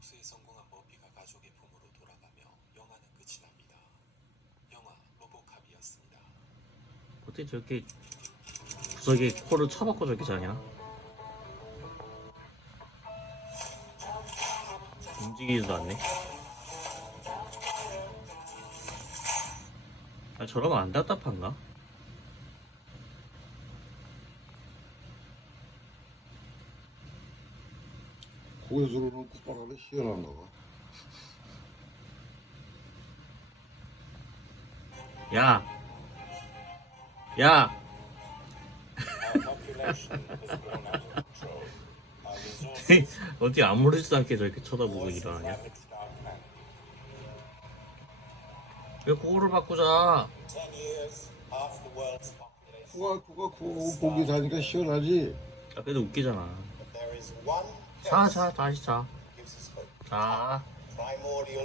수에 성공한 머피가 가족의 품으로 돌아가며 영화는 끝이 납니다. 영화 로보캅이었습니다. 어떻게 저렇게 구석에 코를 쳐박고 저렇게 자냐? 움직이지도 않네. 아, 저러면 안 답답한가? 거기서 들어오는 콧바람이 시원한가 봐. 야! 야! 어떻게 아무렇지도 않게 저렇게 쳐다보고 일어나냐? 왜 코를 바꾸자? 코가 코가 코 고기 사니까 시원하지. 아, 그래도 웃기잖아. 자, 자, 다시 자. 자.